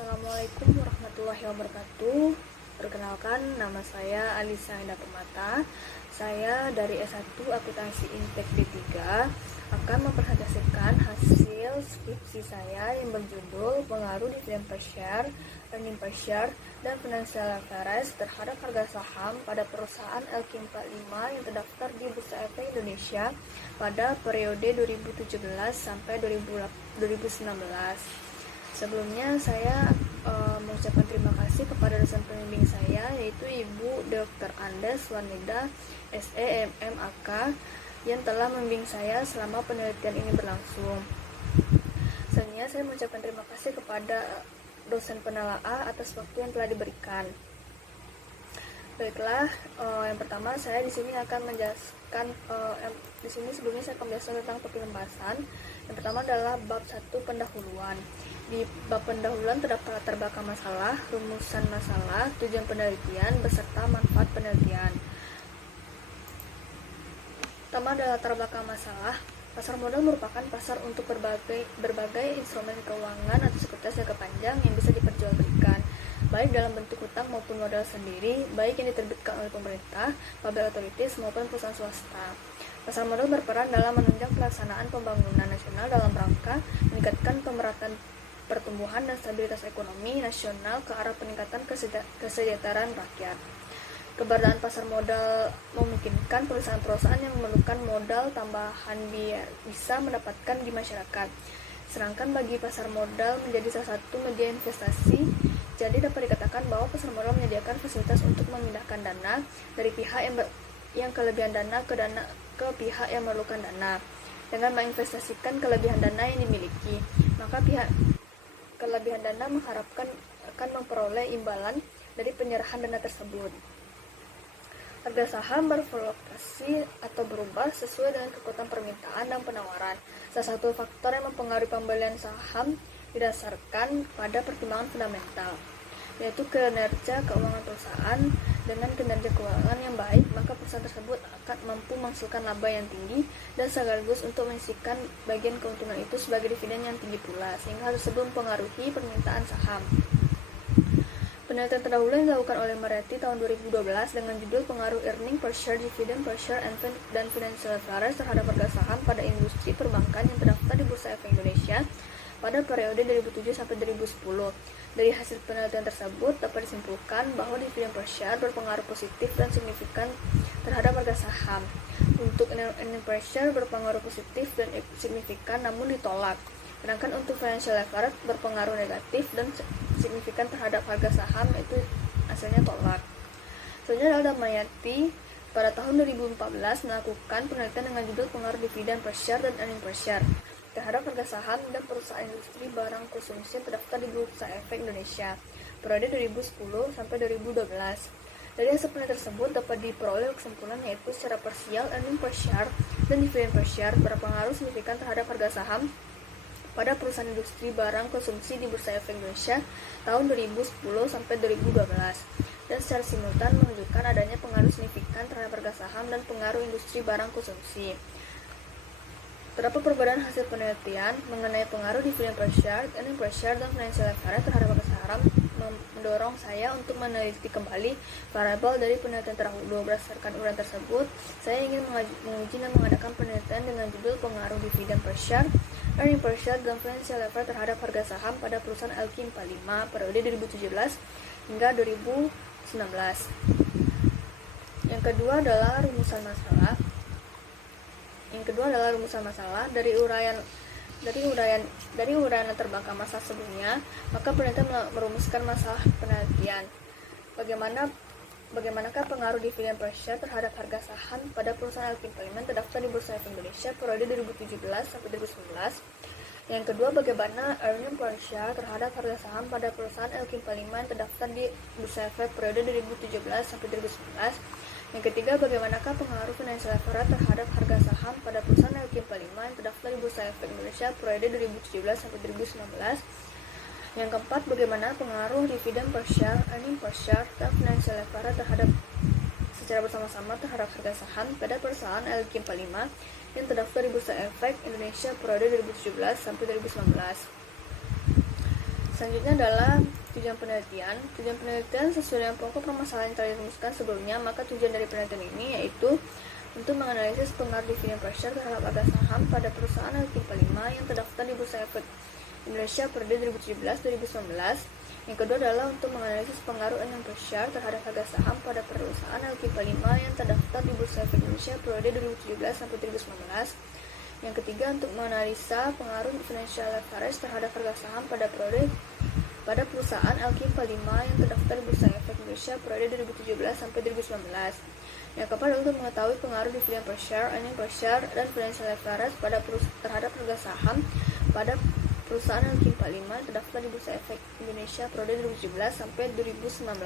Assalamualaikum warahmatullahi wabarakatuh. Perkenalkan, nama saya Alisa Indah Permata. Saya dari S1 Akuntansi Intek D3 akan mempresentasikan hasil skripsi saya yang berjudul Pengaruh Dividen per Share, Earning per Share, dan Financial Leverage terhadap harga saham pada perusahaan LQ45 yang terdaftar di Bursa Efek Indonesia pada periode 2017 sampai 2019. Sebelumnya saya mengucapkan terima kasih kepada dosen pembimbing saya, yaitu Ibu Dr. Andes Wanida SEMMAK yang telah membimbing saya selama penelitian ini berlangsung. Selanjutnya saya mengucapkan terima kasih kepada dosen penelaah atas waktu yang telah diberikan. Baiklah, yang pertama saya di sini akan menjelaskan sebelumnya saya akan menjelaskan tentang topik pembahasan. Yang pertama adalah bab 1 pendahuluan. Di bab pendahuluan terdapat latar belakang masalah, rumusan masalah, tujuan penelitian beserta manfaat penelitian. Pertama adalah latar belakang masalah. Pasar modal merupakan pasar untuk berbagai instrumen keuangan atau sekuritas jangka panjang yang bisa diperjualbelikan, baik dalam bentuk hutang maupun modal sendiri, baik yang diterbitkan oleh pemerintah, public authorities maupun perusahaan swasta. Pasar modal berperan dalam menunjang pelaksanaan pembangunan nasional dalam rangka meningkatkan pemerataan pertumbuhan dan stabilitas ekonomi nasional ke arah peningkatan kesejahteraan rakyat. Keberadaan pasar modal memungkinkan perusahaan-perusahaan yang memerlukan modal tambahan biar bisa mendapatkan di masyarakat. Sedangkan bagi pasar modal menjadi salah satu media investasi, jadi dapat dikatakan bahwa pasar modal menyediakan fasilitas untuk memindahkan dana dari pihak yang kelebihan dana ke pihak yang memerlukan dana. Dengan menginvestasikan kelebihan dana yang dimiliki, maka pihak kelebihan dana mengharapkan akan memperoleh imbalan dari penyerahan dana tersebut. Harga saham berfluktuasi atau berubah sesuai dengan kekuatan permintaan dan penawaran. Salah satu faktor yang mempengaruhi pembelian saham didasarkan pada pertimbangan fundamental, yaitu kinerja keuangan perusahaan. Dengan kinerja keuangan yang baik, maka perusahaan tersebut akan mampu menghasilkan laba yang tinggi dan sekaligus untuk menyisihkan bagian keuntungan itu sebagai dividen yang tinggi pula, sehingga hal tersebut mempengaruhi permintaan saham. Penelitian terdahulu yang dilakukan oleh Moretti tahun 2012 dengan judul Pengaruh Earning per Share, Dividend per Share, dan Financial Leverage terhadap harga saham pada industri perbankan yang terdaftar di Bursa Efek Indonesia pada periode 2007 sampai 2010. Dari hasil penelitian tersebut dapat disimpulkan bahwa dividen per share berpengaruh positif dan signifikan terhadap harga saham. Untuk earning per share berpengaruh positif dan signifikan namun ditolak. Sedangkan untuk financial leverage berpengaruh negatif dan signifikan terhadap harga saham, itu hasilnya tolak. Selanjutnya adalah Damayanti pada tahun 2014 melakukan penelitian dengan judul Pengaruh Dividen per Share dan Earning per Share terhadap harga saham dan perusahaan industri barang konsumsi yang terdaftar di Bursa Efek Indonesia periode 2010 sampai 2012. Dari hasil penelitian tersebut dapat diperoleh kesimpulan yaitu secara parsial earning per share dan dividen per share berpengaruh signifikan terhadap harga saham pada perusahaan industri barang konsumsi di Bursa Efek Indonesia tahun 2010 sampai 2012, dan secara simultan menunjukkan adanya pengaruh signifikan terhadap harga saham dan pengaruh industri barang konsumsi. Terdapat perbedaan hasil penelitian mengenai pengaruh dividen per share, earning per share, dan financial leverage terhadap harga saham mendorong saya untuk meneliti kembali variabel dari penelitian terdahulu. Berdasarkan uraian tersebut, saya ingin menguji dan mengadakan penelitian dengan judul Pengaruh Dividen per Share, Earning per Share, dan Financial Leverage terhadap harga saham pada perusahaan LQ45 periode 2017 hingga 2019. Yang kedua adalah rumusan masalah. Dari uraian latar belakang masalah sebelumnya, maka penelitian merumuskan masalah penelitian. Bagaimanakah pengaruh dividen per share terhadap harga saham pada perusahaan LQ45 terdaftar di Bursa Efek Indonesia periode 2017 sampai 2019? Yang kedua, bagaimana earning per share terhadap harga saham pada perusahaan LQ45 yang terdaftar di Bursa Efek periode 2017 sampai 2019? Yang ketiga, bagaimanakah pengaruh financial leverage terhadap harga saham pada perusahaan LQ45 yang terdaftar di Bursa Efek Indonesia periode 2017 sampai 2019? Yang keempat, bagaimana pengaruh dividen per share, earning per share, dan financial leverage terhadap secara bersama-sama terhadap harga saham pada perusahaan LQ45 yang terdaftar di Bursa Efek Indonesia periode 2017 sampai 2019. Selanjutnya adalah tujuan penelitian. Tujuan penelitian sesuai dengan pokok permasalahan yang telah dirumuskan sebelumnya, maka tujuan dari penelitian ini yaitu untuk menganalisis pengaruh dividend per share terhadap harga saham pada perusahaan Alkipa 5 yang terdaftar di Bursa Efek Indonesia periode 2017-2019. Yang kedua adalah untuk menganalisis pengaruh earning per share terhadap harga saham pada perusahaan Alkipa 5 yang terdaftar di Bursa Efek Indonesia periode 2017-2019. Yang ketiga untuk menganalisa pengaruh financial leverage terhadap harga saham pada perusahaan Alkipa 5 yang terdaftar di Bursa Efek Indonesia periode 2017-2019. Yang keempat adalah untuk mengetahui pengaruh dividen per share, earning per share, dan financial leverage terhadap harga saham pada perusahaan Alkipa 5 yang terdaftar di Bursa Efek Indonesia periode 2017-2019.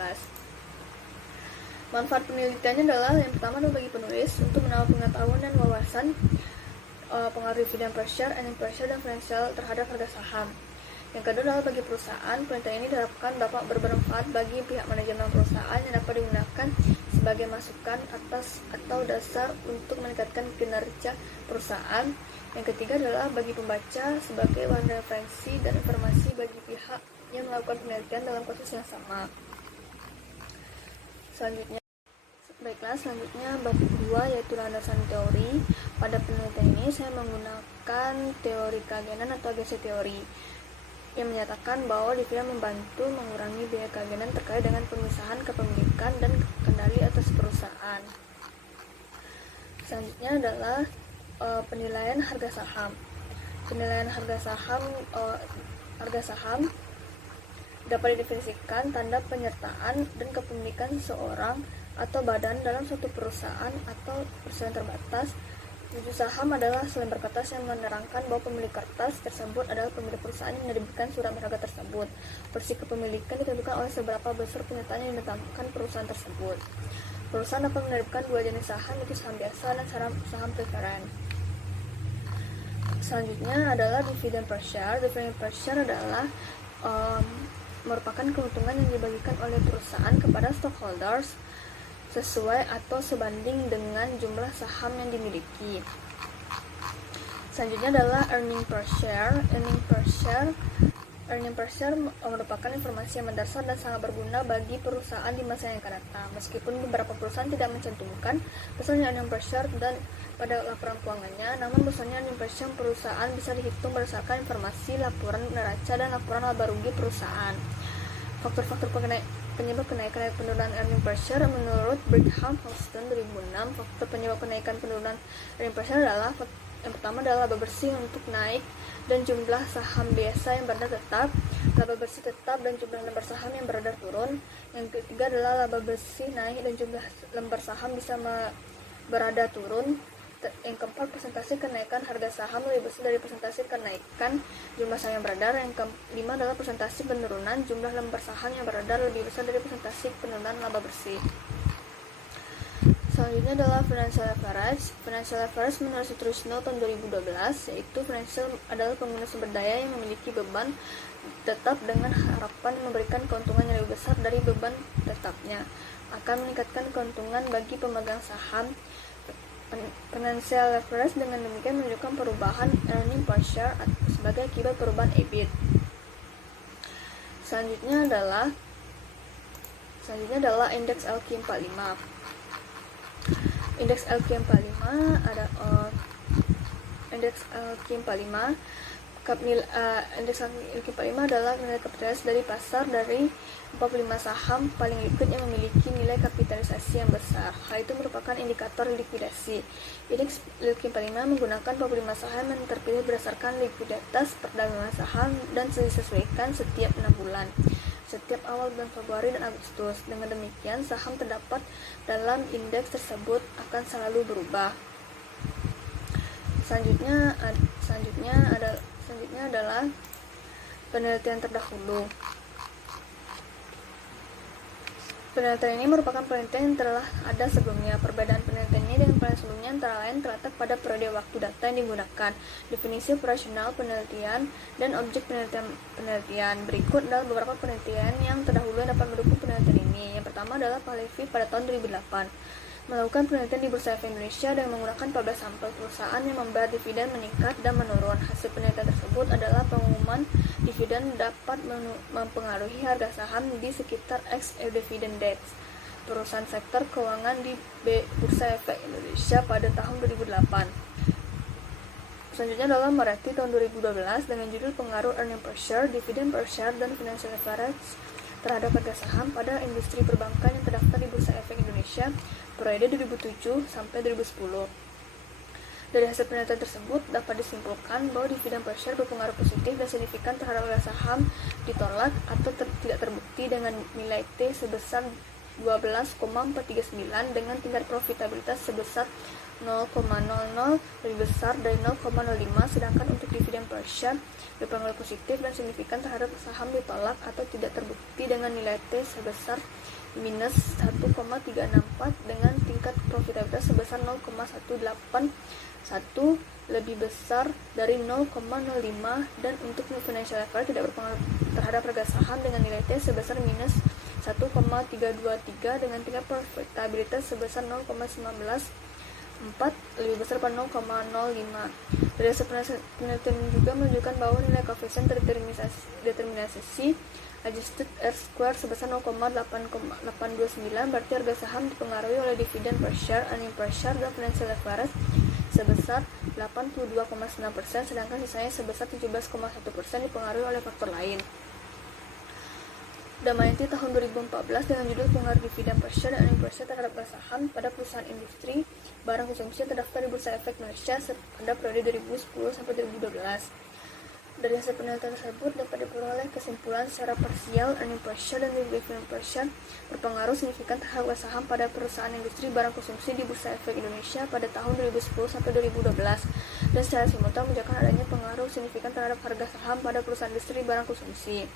Manfaat penelitiannya adalah yang pertama adalah bagi penulis untuk menambah pengetahuan dan wawasan pengaruh dividen per share, earning per share, dan financial terhadap harga saham. Yang kedua adalah bagi perusahaan, penelitian ini diharapkan dapat bermanfaat bagi pihak manajemen perusahaan yang dapat digunakan sebagai masukan atas atau dasar untuk meningkatkan kinerja perusahaan. Yang ketiga adalah bagi pembaca sebagai bahan referensi dan informasi bagi pihak yang melakukan penelitian dalam kasus yang sama. Selanjutnya bab 2 yaitu landasan teori. Pada penelitian ini saya menggunakan teori keagenan atau agensi teori yang menyatakan bahwa dividen membantu mengurangi biaya keagenan terkait dengan pemisahan kepemilikan dan kendali atas perusahaan. Selanjutnya adalah penilaian harga saham. Penilaian harga saham dapat didefinisikan tanda penyertaan dan kepemilikan seseorang atau badan dalam suatu perusahaan atau perusahaan terbatas. Wujud saham adalah selembar kertas yang menerangkan bahwa pemilik kertas tersebut adalah pemilik perusahaan yang menerbitkan surat berharga tersebut. Porsi kepemilikan ditentukan oleh seberapa besar penyertaan yang ditetapkan perusahaan tersebut. Perusahaan dapat menerbitkan dua jenis saham, yaitu saham biasa dan saham preferen. Selanjutnya adalah dividen per share. Dividen per share adalah merupakan keuntungan yang dibagikan oleh perusahaan kepada stockholders sesuai atau sebanding dengan jumlah saham yang dimiliki. Selanjutnya adalah earning per share. Earning per share merupakan informasi yang mendasar dan sangat berguna bagi perusahaan di masa yang akan datang. Meskipun beberapa perusahaan tidak mencantumkan besarnya earning per share dan pada laporan keuangannya, namun besarnya earning per share perusahaan bisa dihitung berdasarkan informasi laporan neraca dan laporan laba rugi perusahaan. Faktor-faktor penyebab kenaikan dan penurunan earning per share menurut Brigham Houston 2006. Faktor penyebab kenaikan penurunan earning per share adalah yang pertama adalah laba bersih untuk naik dan jumlah saham biasa yang beredar tetap, laba bersih tetap dan jumlah lembar saham yang beredar turun. Yang ketiga adalah laba bersih naik dan jumlah lembar saham bisa berada turun. Yang keempat, persentase kenaikan harga saham lebih besar dari persentase kenaikan jumlah saham yang beredar. Yang kelima adalah persentase penurunan jumlah lembar saham yang beredar lebih besar dari persentase penurunan laba bersih. Selanjutnya adalah financial leverage. Financial leverage menurut Sutrisno tahun 2012, yaitu financial adalah pengguna sumber daya yang memiliki beban tetap dengan harapan memberikan keuntungan yang lebih besar dari beban tetapnya, akan meningkatkan keuntungan bagi pemegang saham. Financial leverage dengan demikian menunjukkan perubahan earning per share sebagai akibat perubahan EBIT. Selanjutnya adalah indeks LQ45. Indeks LQ45 ada indeks LQ45. Indeks LQ45 adalah nilai kapitalis dari pasar dari 45 saham paling liquid yang memiliki nilai kapitalisasi yang besar. Hal itu merupakan indikator likuidasi. Indeks LQ45 menggunakan 45 saham yang terpilih berdasarkan likuiditas perdagangan saham dan disesuaikan setiap 6 bulan, setiap awal bulan Februari dan Agustus. Dengan demikian, saham terdapat dalam indeks tersebut akan selalu berubah. Selanjutnya adalah penelitian terdahulu. Penelitian ini merupakan penelitian yang telah ada sebelumnya. Perbedaan penelitian ini dengan penelitian sebelumnya antara lain terletak pada periode waktu data yang digunakan, definisi operasional penelitian, dan objek penelitian. Berikut adalah beberapa penelitian yang terdahulu yang dapat mendukung penelitian ini. Yang pertama adalah Pak Levy pada tahun 2008 melakukan penelitian di Bursa Efek Indonesia dengan menggunakan 14 sampel perusahaan yang membayar dividen meningkat dan menurun. Hasil penelitian tersebut adalah pengumuman dividen dapat mempengaruhi harga saham di sekitar X dividend dates perusahaan sektor keuangan di Bursa Efek Indonesia pada tahun 2008. Selanjutnya adalah Moretti tahun 2012 dengan judul Pengaruh Earning per Share, Dividend per Share, dan Financial Leverage terhadap harga saham pada industri perbankan yang terdaftar di Bursa Efek Indonesia periode 2007 sampai 2010. Dari hasil penelitian tersebut dapat disimpulkan bahwa dividen per share berpengaruh positif dan signifikan terhadap harga saham ditolak atau tidak terbukti dengan nilai T sebesar 12,439 dengan tingkat profitabilitas sebesar 0,00 lebih besar dari 0,05, sedangkan untuk dividen per share berpengaruh positif dan signifikan terhadap saham ditolak atau tidak terbukti dengan nilai T sebesar minus 1,364 dengan tingkat profitabilitas sebesar 0,181 lebih besar dari 0,05, dan untuk financial leverage tidak berpengaruh terhadap harga saham dengan nilai T sebesar minus 1,323 dengan tingkat profitabilitas sebesar 0,194 lebih besar pada 0,05. Dari hasil penelitian juga menunjukkan bahwa nilai koefisien determinasi adjusted R-square sebesar 0,829, berarti harga saham dipengaruhi oleh dividen per share, earning per share, dan financial leverage sebesar 82,9%, sedangkan sisanya sebesar 17,1% dipengaruhi oleh faktor lain. Damayanti tahun 2014 dengan judul Pengaruh Dividen per Share dan Earning per Share terhadap harga saham pada perusahaan industri barang konsumsi yang terdaftar di Bursa Efek Indonesia pada periode 2010 sampai 2012. Dari hasil penelitian tersebut dapat diperoleh kesimpulan secara parsial earning per share dan dividend per share berpengaruh signifikan terhadap saham pada perusahaan industri barang konsumsi di Bursa Efek Indonesia pada tahun 2010 sampai 2012, dan secara simultan menunjukkan adanya pengaruh signifikan terhadap harga saham pada perusahaan industri barang konsumsi.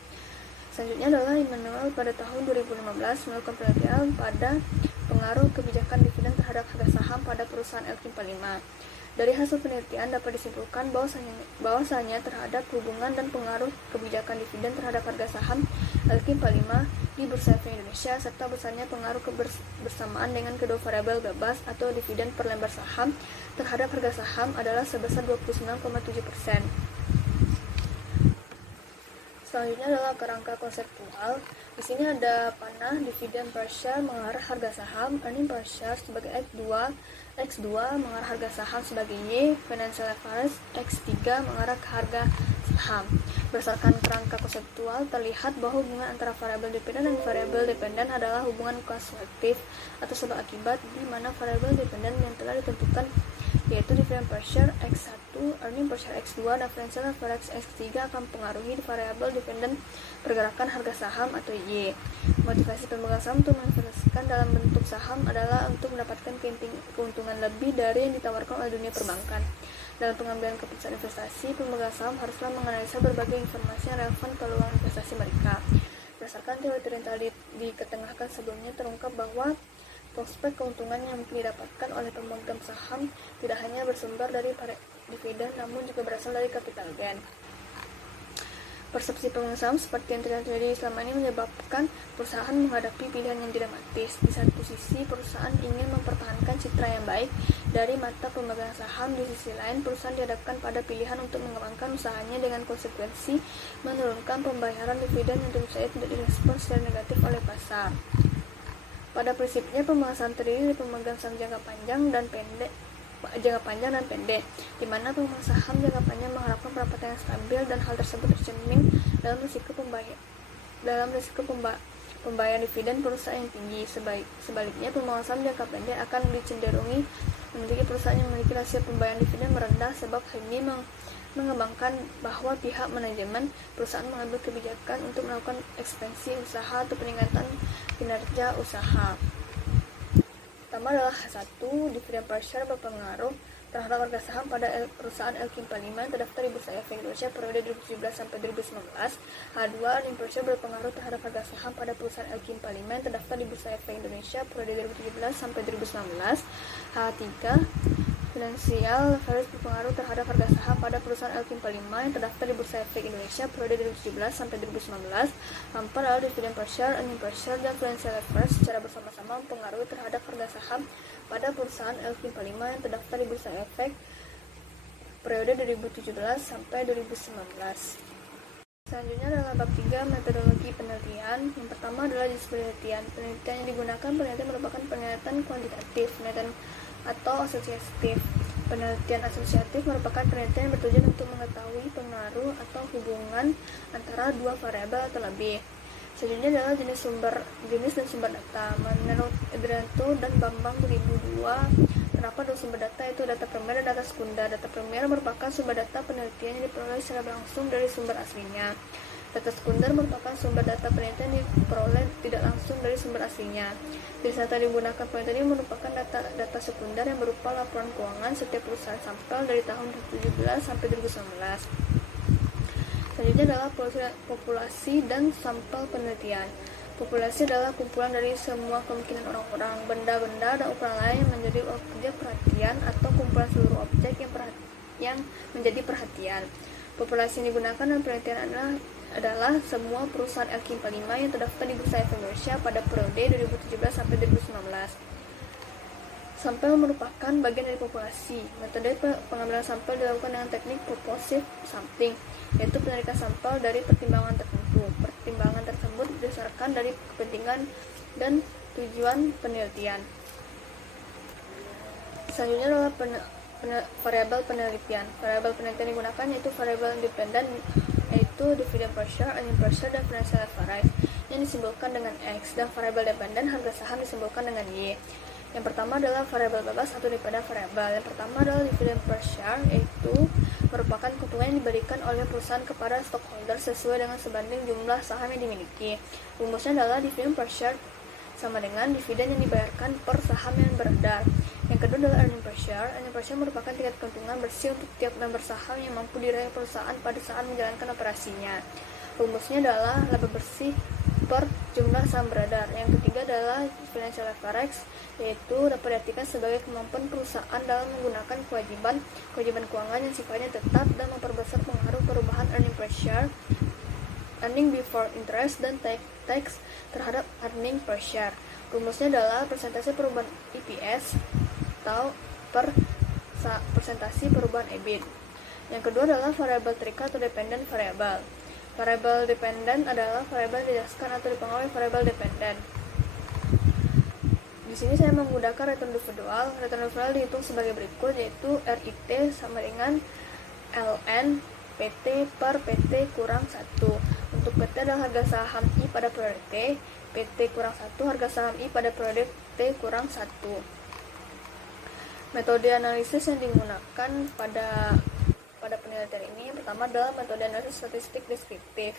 Selanjutnya adalah Immanuel pada tahun 2015 melakukan penelitian pada pengaruh kebijakan dividen terhadap harga saham pada perusahaan Elkin 45. Dari hasil penelitian dapat disimpulkan bahwasanya terhadap hubungan dan pengaruh kebijakan dividen terhadap harga saham Elkin 45 di Bursa Efek Indonesia serta besarnya pengaruh kebersamaan dengan kedua variabel bebas atau dividen per lembar saham terhadap harga saham adalah sebesar 29,7%. Selanjutnya adalah kerangka konseptual. Di sini ada panah dividen per share mengarah harga saham, earning per share sebagai X2 mengarah harga saham sebagai Y, financial leverage X3 mengarah ke harga saham. Berdasarkan kerangka konseptual terlihat bahwa hubungan antara variabel dependen dan variabel dependen adalah hubungan kausulatif atau sebab akibat, di mana variabel dependen yang telah ditentukan yaitu dividen per share X1, earning per share X2, dan financial leverage X3 akan mempengaruhi variabel dependen pergerakan harga saham atau Y. Motivasi pemegang saham untuk menginvestasikan dalam bentuk saham adalah untuk mendapatkan keuntungan lebih dari yang ditawarkan oleh dunia perbankan. Dalam pengambilan keputusan investasi, pemegang saham haruslah menganalisa berbagai informasi yang relevan peluang investasi mereka. Berdasarkan teori yang telah diketengahkan sebelumnya, terungkap bahwa prospek keuntungan yang mungkin didapatkan oleh pemegang saham tidak hanya bersumber dari dividen, namun juga berasal dari capital gain. Persepsi pemegang saham seperti yang terjadi selama ini menyebabkan perusahaan menghadapi pilihan yang dilematis. Di satu sisi, perusahaan ingin mempertahankan citra yang baik dari mata pemegang saham. Di sisi lain, perusahaan dihadapkan pada pilihan untuk mengembangkan usahanya dengan konsekuensi menurunkan pembayaran dividen yang tentu saja tidak direspon secara negatif oleh pasar. Pada prinsipnya, pemegang saham terdiri dari pemegang saham jangka panjang dan pendek, di mana pemegang saham jangka panjang mengharapkan pendapatan yang stabil, dan hal tersebut tercermin dalam risiko pembayaran dividen perusahaan yang tinggi. Sebaliknya, pemegang saham jangka pendek akan dicenderungi memiliki perusahaan yang memiliki rasio pembayaran dividen merendah, sebab hal ini mengembangkan bahwa pihak manajemen perusahaan mengambil kebijakan untuk melakukan ekspansi usaha atau peningkatan kinerja usaha. Pertama adalah H1, dividen per share berpengaruh terhadap harga saham pada perusahaan Elkin 45 yang terdaftar di Bursa Efek Indonesia periode 2017 sampai 2019. H2, earning per share berpengaruh terhadap harga saham pada perusahaan Elkin 45 yang terdaftar di Bursa Efek Indonesia periode 2017 sampai 2019. H3, financial leverage berpengaruh terhadap harga saham pada perusahaan Elkin 45 yang terdaftar di Bursa Efek Indonesia periode 2017 sampai 2019. Keempat adalah dividen per share, earning per share, dan financial leverage secara bersama-sama mempengaruhi terhadap harga saham pada perusahaan Elkin 45 yang terdaftar di Bursa Efek periode 2017 sampai 2019. Selanjutnya adalah bab 3, metodologi penelitian. Yang pertama adalah jenis penelitian. Penelitian yang digunakan penelitian merupakan penelitian kuantitatif, penelitian atau asosiatif. Penelitian asosiatif merupakan penelitian yang bertujuan untuk mengetahui pengaruh atau hubungan antara dua variabel atau lebih. Selanjutnya adalah jenis dan sumber data. Menurut Edranto dan Bambang 2002, terdapat dua sumber data, yaitu data primer dan data sekunder. Data primer merupakan sumber data penelitian yang diperoleh secara langsung dari sumber aslinya. Data sekunder merupakan sumber data penelitian yang diperoleh tidak langsung dari sumber aslinya. Jenis data yang digunakan penelitian ini merupakan data sekunder yang berupa laporan keuangan setiap perusahaan sampel dari tahun 2017 sampai 2019. Selanjutnya adalah populasi dan sampel penelitian. Populasi adalah kumpulan dari semua kemungkinan orang-orang, benda-benda, dan ukuran lain yang menjadi objek perhatian atau kumpulan seluruh objek yang menjadi perhatian. Populasi yang digunakan dalam penelitian adalah semua perusahaan LQ45 yang terdaftar di Bursa Efek Indonesia pada periode 2017 sampai 2019. Sampel merupakan bagian dari populasi. Metode pengambilan sampel dilakukan dengan teknik purposive sampling, yaitu penarikan sampel dari pertimbangan tertentu. Pertimbangan tersebut berdasarkan dari kepentingan dan tujuan penelitian. Selanjutnya adalah variabel penelitian. Variabel penelitian digunakan yaitu variabel independen, yaitu dividend per share, earning per share, dan financial average yang disimbolkan dengan X, dan variabel dependen harga saham disimbolkan dengan Y. Yang pertama adalah variabel bebas atau daripada variabel. Yang pertama adalah dividend per share, yaitu merupakan keuntungan yang diberikan oleh perusahaan kepada stockholder sesuai dengan sebanding jumlah saham yang dimiliki. Rumusnya adalah dividend per share sama dengan dividen yang dibayarkan per saham yang beredar. Yang kedua adalah earning per share. Earning per share merupakan tingkat keuntungan bersih untuk tiap member saham yang mampu diraih perusahaan pada saat menjalankan operasinya. Rumusnya adalah laba bersih per jumlah saham beredar. Yang ketiga adalah financial leverage, yaitu dapat diartikan sebagai kemampuan perusahaan dalam menggunakan kewajiban keuangan yang sifatnya tetap dan memperbesar pengaruh perubahan earning per share, earning before interest, dan tax terhadap earning per share. Rumusnya adalah persentase perubahan EPS atau persentase perubahan EBIT. Yang kedua adalah variabel terikat atau dependent variable. Variabel dependen adalah variabel yang dijelaskan atau dipengaruhi variabel dependen. Di sini saya menggunakan return individual. Return individual dihitung sebagai berikut, yaitu RIT sama dengan ln PT per PT kurang 1. Untuk PT adalah harga saham I pada periode T, PT kurang 1 harga saham I pada periode T kurang 1. Metode analisis yang digunakan pada penelitian ini pertama adalah metode analisis statistik deskriptif,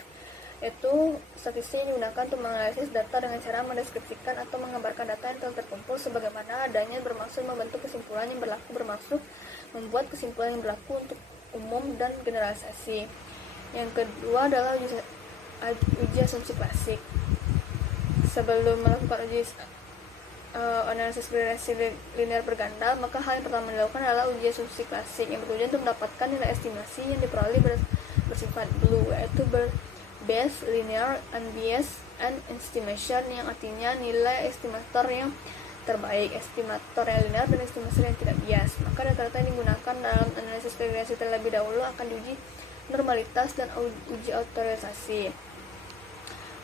yaitu statistik yang digunakan untuk menganalisis data dengan cara mendeskripsikan atau menggambarkan data yang telah terkumpul sebagaimana adanya, bermaksud membentuk kesimpulan yang berlaku, bermaksud membuat kesimpulan yang berlaku untuk umum dan generalisasi. Yang kedua adalah uji asumsi klasik. Sebelum melakukan uji analisis regresi linear berganda, maka hal yang pertama dilakukan adalah uji asumsi klasik yang bertujuan untuk mendapatkan nilai estimasi yang diperoleh bersifat blue, yaitu base, linear, unbiased, and estimation, yang artinya nilai estimator yang terbaik, estimator yang linear, dan estimator yang tidak bias. Maka data-data yang digunakan dalam analisis regresi terlebih dahulu akan diuji normalitas dan uji otorisasi.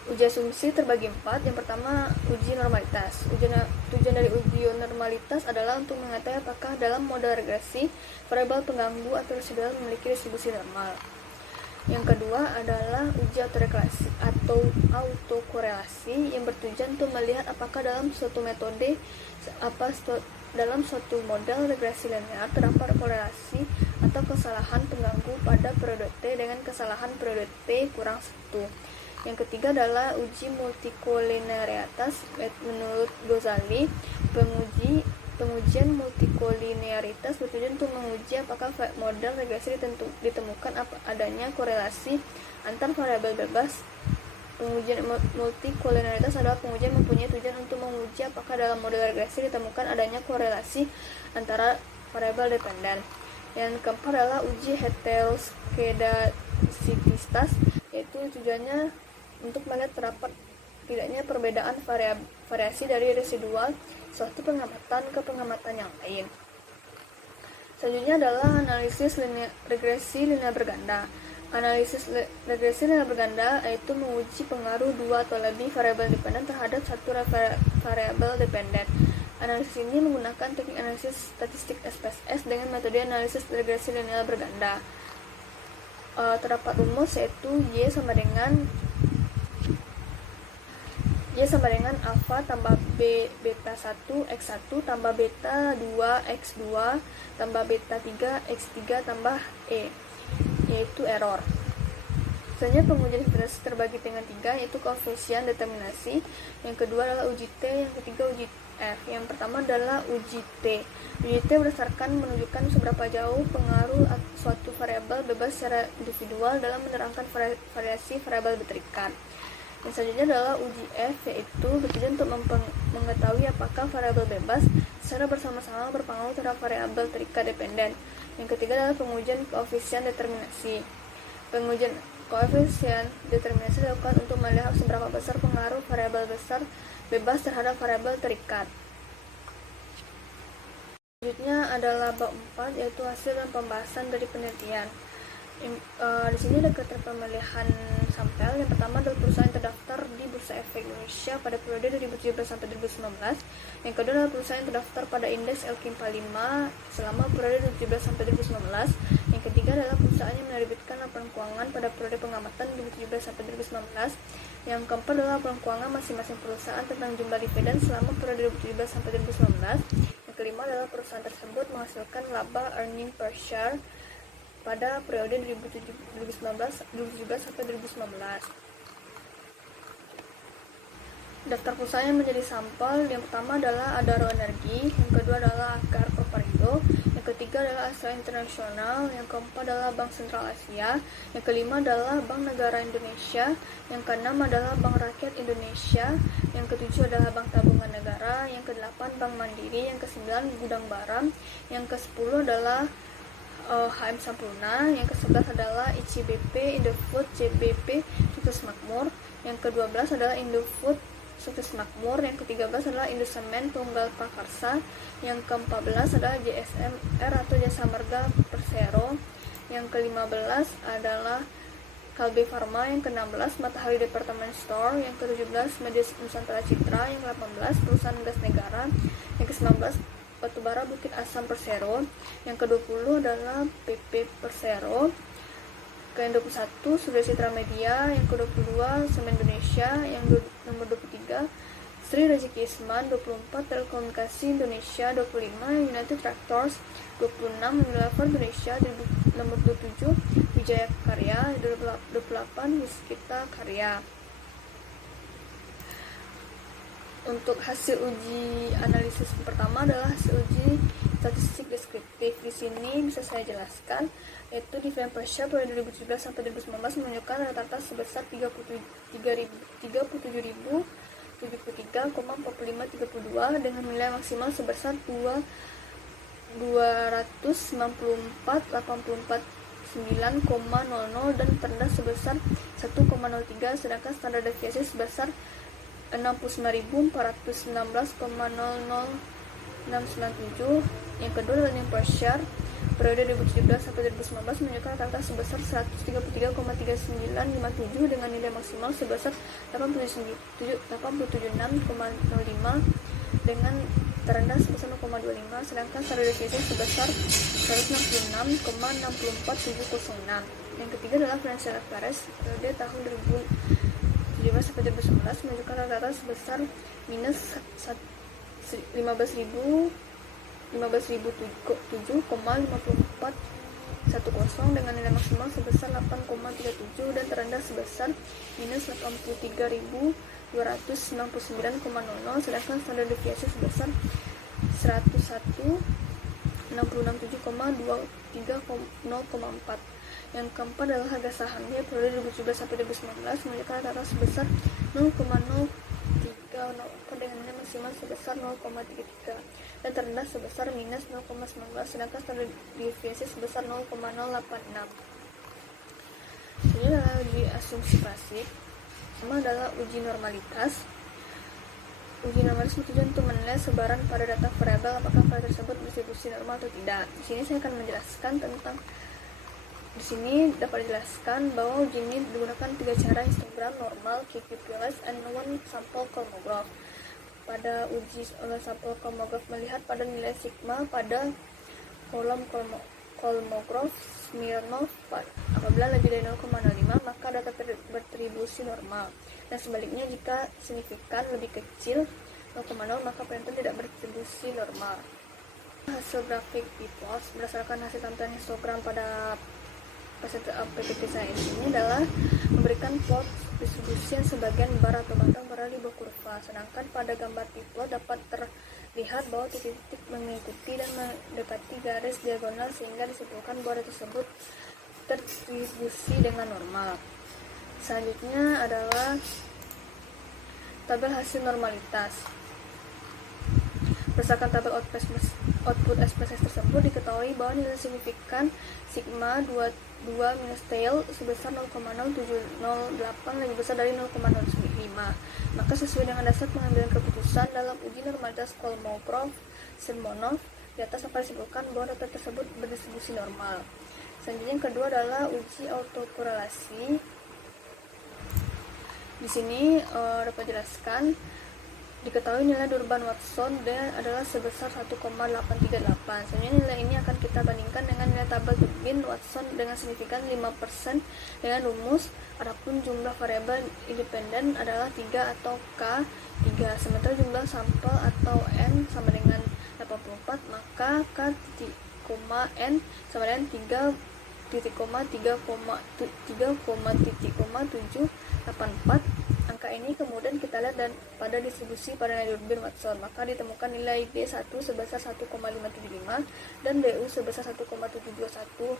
Uji asumsi terbagi 4. Yang pertama, uji normalitas. Tujuan dari uji normalitas adalah untuk mengetahui apakah dalam model regresi variabel pengganggu atau residual memiliki distribusi normal. Yang kedua adalah uji autokorelasi yang bertujuan untuk melihat apakah dalam suatu metode dalam suatu model regresi linear terdapat korelasi atau kesalahan pengganggu pada periode T dengan kesalahan periode T kurang 1. Yang ketiga adalah uji multikolinearitas. Menurut Ghazali, pengujian multikolinearitas bertujuan untuk menguji apakah model regresi ditemukan adanya korelasi antar variabel bebas. Pengujian multikolinearitas adalah pengujian mempunyai tujuan untuk menguji apakah dalam model regresi ditemukan adanya korelasi antara variabel dependen. Yang keempat adalah uji heteroskedastisitas, yaitu tujuannya untuk melihat terdapat tidaknya perbedaan variasi dari residual suatu pengamatan ke pengamatan yang lain. Selanjutnya adalah analisis regresi linear berganda. Analisis regresi nilai berganda yaitu menguji pengaruh dua atau lebih variabel dependen terhadap satu variabel dependen. Analisis ini menggunakan teknik analisis statistik SPSS dengan metode analisis regresi linear berganda. Terdapat rumus yaitu Y sama dengan alfa tambah beta 1 x1 tambah beta 2 x2 tambah beta 3 x3 tambah E, yaitu error. Selanjutnya pengujian diferensiasi terbagi dengan 3, yaitu koefisien determinasi. Yang kedua adalah uji T, yang ketiga uji F. Yang pertama adalah uji T. Uji T berdasarkan menunjukkan seberapa jauh pengaruh suatu variabel bebas secara individual dalam menerangkan variasi variabel terikat. Yang selanjutnya adalah uji F, yaitu bertujuan untuk mengetahui apakah variabel bebas secara bersama-sama berpengaruh terhadap variabel terikat dependen. Yang ketiga adalah pengujian koefisien determinasi. Pengujian koefisien determinasi dilakukan untuk melihat seberapa besar pengaruh variabel besar bebas terhadap variabel terikat. Selanjutnya adalah bab 4, yaitu hasil dan pembahasan dari penelitian. Di sini ada kriteria pemilihan sampel. Yang pertama adalah perusahaan terdaftar di Bursa Efek Indonesia pada periode 2017 sampai 2019. Yang kedua adalah perusahaan yang terdaftar pada indeks LQ 45 selama periode 2017 sampai 2019. Yang ketiga adalah perusahaan yang menerbitkan laporan keuangan pada periode pengamatan 2017 sampai 2019. Yang keempat adalah laporan keuangan masing-masing perusahaan tentang jumlah dividen selama periode 2017 sampai 2019. Yang kelima adalah perusahaan tersebut menghasilkan laba earning per share pada periode 2017 sampai 2019. Daftar perusahaan yang menjadi sampel, yang pertama adalah Adaro Energi, yang kedua adalah Akar Properindo, yang ketiga adalah Astra Internasional, yang keempat adalah Bank Sentral Asia, yang kelima adalah Bank Negara Indonesia, yang keenam adalah Bank Rakyat Indonesia, yang ketujuh adalah Bank Tabungan Negara, yang kedelapan Bank Mandiri, yang kesembilan Gudang Garam, yang kesepuluh adalah HM Sampurna, yang ke-11 adalah ICBP, Indofood, JBP, Sukses Makmur, yang ke-12 adalah Indofood, Sukses Makmur, yang ke-13 adalah Indosemen Tunggal Prakarsa, yang ke-14 adalah JSMR atau Jasa Marga Persero, yang ke-15 adalah Kalbe Farma, yang ke-16 Matahari Department Store, yang ke-17 Media Nusantara Citra, yang ke-18 Perusahaan Gas Negara, yang ke-19 Batubara Bukit Asam Persero, yang ke-20 adalah PP Persero, ke-21 Surya Citra Media, yang ke-22 Semen Indonesia, yang nomor 23 Sri Rezeki Isman, 24 Telekomunikasi Indonesia, 25 United Tractors, 26 Unilever Indonesia, nomor 27 Wijaya Karya, 28 Wiskita Karya. Untuk hasil uji analisis pertama adalah hasil uji statistik deskriptif. Di sini bisa saya jelaskan, yaitu dividen per share pada 2017 sampai 2019 menunjukkan rata-rata sebesar 37.073,4532 dengan nilai maksimal sebesar 294,84,9,00 dan terendah sebesar 1,03, sedangkan standar deviasi sebesar 69.419,00697. Yang kedua adalah earning per share periode 2017 sampai 2019 menunjukkan rata-rata sebesar 133,3957 dengan nilai maksimal sebesar 87,05 dengan terendah sebesar 0,25, sedangkan standar deviasi sebesar 166,64706. Yang ketiga adalah financial average periode tahun 2017 sampai 2019 menunjukkan rata-rata sebesar minus 15.007,5410 dengan nilai maksimal sebesar 8,37 dan terendah sebesar minus 83.299,00, sedangkan standar deviasi sebesar 101.667,23,0,4. Yang keempat adalah harga sahamnya periode 2017 sampai 2019 menunjukkan rata-rata sebesar 0,0304 dengan nilai maksimal sebesar 0,33 dan terendah sebesar minus 0,19, sedangkan standar deviasi sebesar 0,086. Ini adalah uji asumsi pasif. Pertama adalah uji normalitas. Uji normalitas bertujuan untuk menilai sebaran pada data variabel apakah variabel tersebut berdistribusi normal atau tidak. Di sini saya akan menjelaskan tentang Di sini dapat dijelaskan bahwa uji ini digunakan 3 cara: histogram, normal, QQ-Plus, and one sample kolmograph. Pada uji sampel kolmograf melihat pada nilai sigma pada kolom kolmograf Smirnov. Apabila lebih dari 0,05 maka data berdistribusi normal, dan sebaliknya jika signifikan lebih kecil 0,0 maka penelitian tidak berdistribusi normal. Hasil grafik P-plots berdasarkan hasil tampilan histogram pada PPT Science ini adalah memberikan plot distribusi yang sebagian bar atau batang berada di bawah kurva, sedangkan pada gambar P-plot dapat terlihat bahwa titik-titik mengikuti dan mendekati garis diagonal sehingga disimpulkan bahwa data tersebut terdistribusi dengan normal. Selanjutnya adalah tabel hasil normalitas. Berdasarkan tabel output SPSS tersebut diketahui bahwa nilai signifikan sigma 22 minus tail sebesar 0,0708 lebih besar dari 0,05. Maka sesuai dengan dasar pengambilan keputusan dalam uji normalitas Kolmogorov-Smirnov di atas dapat disimpulkan bahwa data tersebut berdistribusi normal. Selanjutnya yang kedua adalah uji autokorelasi. Di sini dapat dijelaskan diketahui nilai Durbin-Watson adalah sebesar 1,838. Selanjutnya nilai ini akan kita bandingkan dengan nilai tabel Durbin-Watson dengan signifikan 5% dengan rumus. Adapun jumlah variabel independen adalah 3 atau K3, sementara jumlah sampel atau N sama dengan 84, maka K titik koma N sama dengan 3,784. Angka ini kemudian kita lihat dan pada distribusi pada nilai Durbin-Watson, maka ditemukan nilai D1 sebesar 1,575 dan DU sebesar 1,721.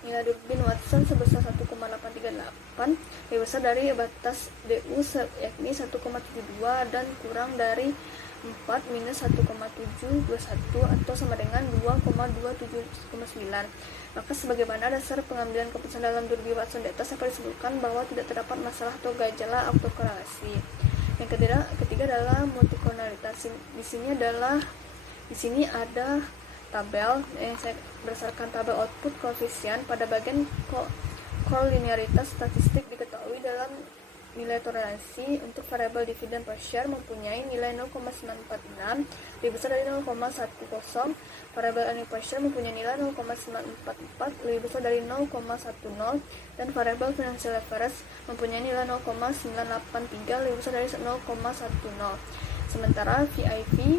Nilai Durbin-Watson sebesar 1,838 lebih besar dari batas DU yakni 1,72 dan kurang dari 4 minus 1,721 atau sama dengan 2,279. Maka sebagaimana dasar pengambilan keputusan dalam Durbin-Watson di atas dapat disebutkan bahwa tidak terdapat masalah atau gejala autokorelasi. Yang ketiga adalah multikonalitas. Di sini ada tabel yang berdasarkan tabel output koefisien pada bagian koliniaritas statistik diketahui dalam nilai toleransi untuk variabel dividend per share mempunyai nilai 0,946 lebih besar dari 0,10. Variabel earning per share mempunyai nilai 0,944 lebih besar dari 0,10 dan variabel financial leverage mempunyai nilai 0,983 lebih besar dari 0,10. Sementara VIV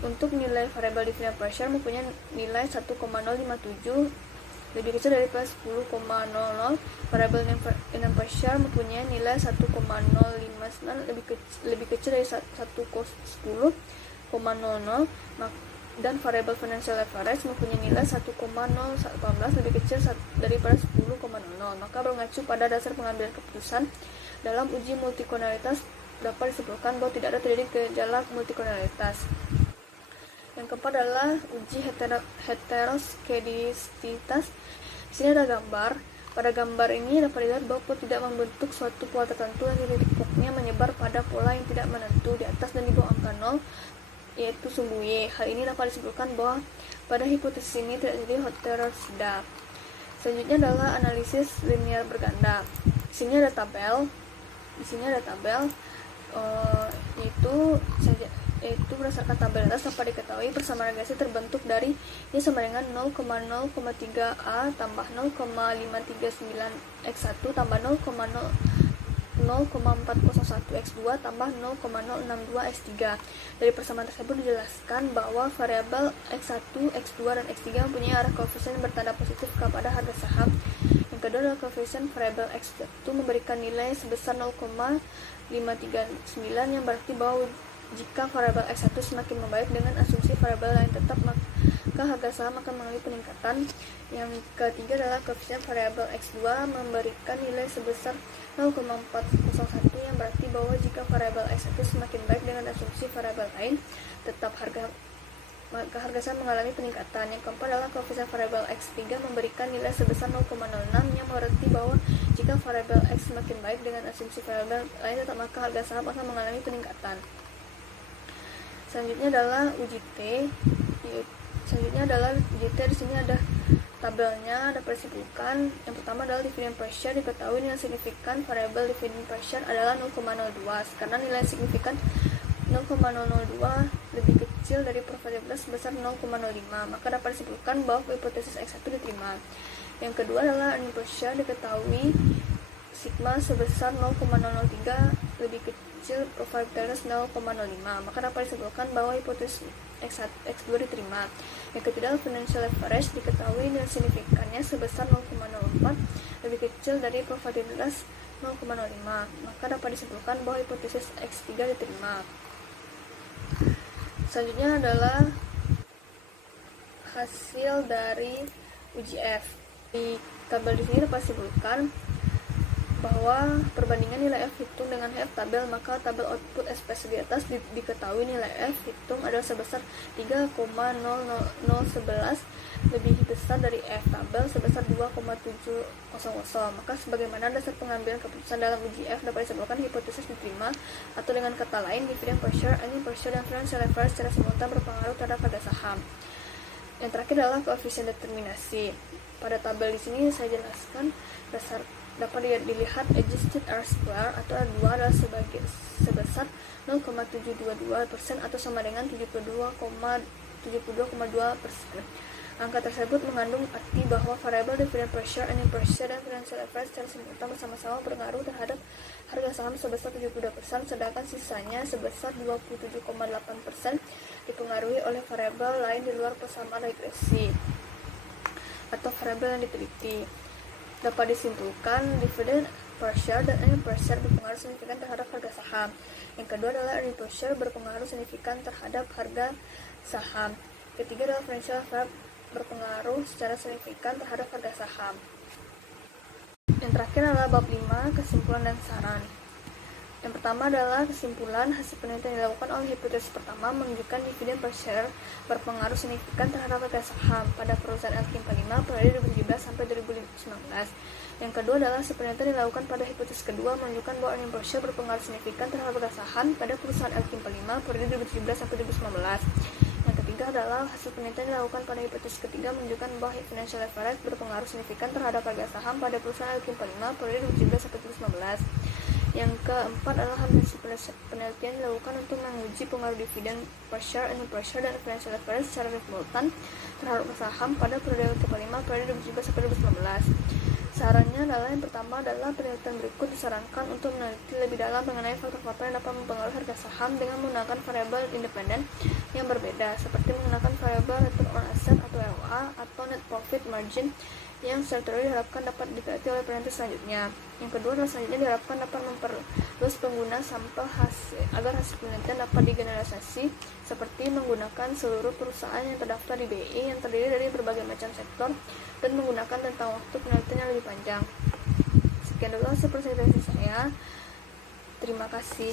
untuk nilai variabel dividend per share mempunyai nilai 1,057 lebih kecil dari plus 10,00. Variabel earning per share mempunyai nilai 1,059 lebih kecil dari 1,10,00 dan variabel financial leverage mempunyai nilai 1,018 lebih kecil daripada 10,00. Maka mengacu pada dasar pengambilan keputusan dalam uji multikonalitas dapat disimpulkan bahwa tidak ada terjadi gejala multikonalitas. Yang keempat adalah uji heteroskedastisitas. Di sini ada gambar. Pada gambar ini dapat dilihat bahwa plot tidak membentuk suatu pola tertentu yang titik pokoknya menyebar pada pola yang tidak menentu di atas dan di bawah angka 0, yaitu sumbu Y. Hal ini dapat disimpulkan bahwa pada hipotesis ini tidak terjadi heterosida. Selanjutnya adalah analisis linear berganda. Di sini ada tabel. Yaitu berdasarkan tabel atas dapat diketahui persamaan regresi terbentuk dari Y sama dengan 0,03A tambah 0,539X1 tambah 0,401X2 tambah 0,062X3. Dari persamaan tersebut dijelaskan bahwa variabel X1, X2, dan X3 mempunyai arah koefisien yang bertanda positif kepada harga saham. Yang kedua adalah koefisien variabel X1 memberikan nilai sebesar 0,539 yang berarti bahwa jika variabel X1 semakin membaik dengan asumsi variabel lain tetap, maka harga saham akan mengalami peningkatan. Yang ketiga adalah koefisien variabel X2 memberikan nilai sebesar 0,401 yang berarti bahwa jika variabel X1 semakin baik dengan asumsi variabel lain tetap, maka harga saham mengalami peningkatan. Yang keempat adalah koefisien variabel X3 memberikan nilai sebesar 0,06 yang berarti bahwa jika variabel X semakin baik dengan asumsi variabel lain tetap, maka harga saham akan mengalami peningkatan. Selanjutnya adalah uji T. Di sini ada tabelnya dapat disimpulkan. Yang pertama adalah dividend per share. Diketahui nilai signifikan variabel dividend per share adalah 0,02 karena nilai signifikan 0,002 lebih kecil dari probabilitas sebesar 0,05, maka dapat disimpulkan bahwa hipotesis X1 diterima. Yang kedua adalah earning per share. Diketahui sigma sebesar 0,003 lebih kecil probabilitas 0,05, maka dapat disimpulkan bahwa hipotesis X2 diterima. Yang ketiga adalah financial leverage. Diketahui nilai signifikannya sebesar 0,04 lebih kecil dari probabilitas 0,05, maka dapat disimpulkan bahwa hipotesis X3 diterima. Selanjutnya adalah hasil dari uji F. Di tabel di sini dapat disimpulkan bahwa perbandingan nilai F hitung dengan F tabel, maka tabel output SPS di atas diketahui nilai F hitung adalah sebesar 3,00011 lebih besar dari F tabel sebesar 2,700, maka sebagaimana dasar pengambilan keputusan dalam uji F dapat disimpulkan hipotesis diterima, atau dengan kata lain dividend per share, earning per share, dan financial leverage secara simultan berpengaruh terhadap harga saham. Yang terakhir adalah koefisien determinasi. Pada tabel di sini saya jelaskan dapat dilihat adjusted R2 atau R2 adalah sebesar 0,722% atau sama dengan 72,2%. Angka tersebut mengandung arti bahwa variabel dividend per share, earning per share, dan financial leverage secara simultan bersama-sama berpengaruh terhadap harga saham sebesar 72%, sedangkan sisanya sebesar 27,8% dipengaruhi oleh variabel lain di luar persamaan regresi atau variabel yang diteliti. Dapat disimpulkan dividend per share dan earning per share berpengaruh signifikan terhadap harga saham. Yang kedua adalah earning per share berpengaruh signifikan terhadap harga saham. Ketiga adalah financial leverage berpengaruh secara signifikan terhadap harga saham. Yang terakhir adalah bab 5, kesimpulan dan saran. Yang pertama adalah kesimpulan. Hasil penelitian yang dilakukan oleh hipotesis pertama menunjukkan dividen per share berpengaruh signifikan terhadap harga saham pada perusahaan Elkin 45 periode 2017 sampai 2019. Yang kedua adalah hasil penelitian yang dilakukan pada hipotesis kedua menunjukkan bahwa earning per share berpengaruh signifikan terhadap harga saham pada perusahaan Elkin 45 periode 2017 sampai 2019. Yang ketiga adalah hasil penelitian yang dilakukan pada hipotesis ketiga menunjukkan bahwa financial leverage berpengaruh signifikan terhadap harga saham pada perusahaan Elkin 45 periode 2017 sampai 2019. Yang keempat adalah hasil penelitian dilakukan untuk menguji pengaruh dividen per share, earning per share, dan financial leverage secara simultan terhadap saham pada periode ke-5 periode 2017 sampai 2019. Sarannya adalah yang pertama adalah penelitian berikut disarankan untuk meneliti lebih dalam mengenai faktor-faktor yang dapat mempengaruhi harga saham dengan menggunakan variabel independen yang berbeda, seperti menggunakan variabel return on asset atau ROA atau net profit margin yang secara teori diharapkan dapat diteliti oleh peneliti selanjutnya. Yang kedua adalah selanjutnya diharapkan dapat memperluas pengguna sampel agar hasil penelitian dapat digeneralisasi, seperti menggunakan seluruh perusahaan yang terdaftar di BI yang terdiri dari berbagai macam sektor dan menggunakan tentang waktu penelitian yang lebih panjang. Sekian dulu hasil presentasi saya. Terima kasih.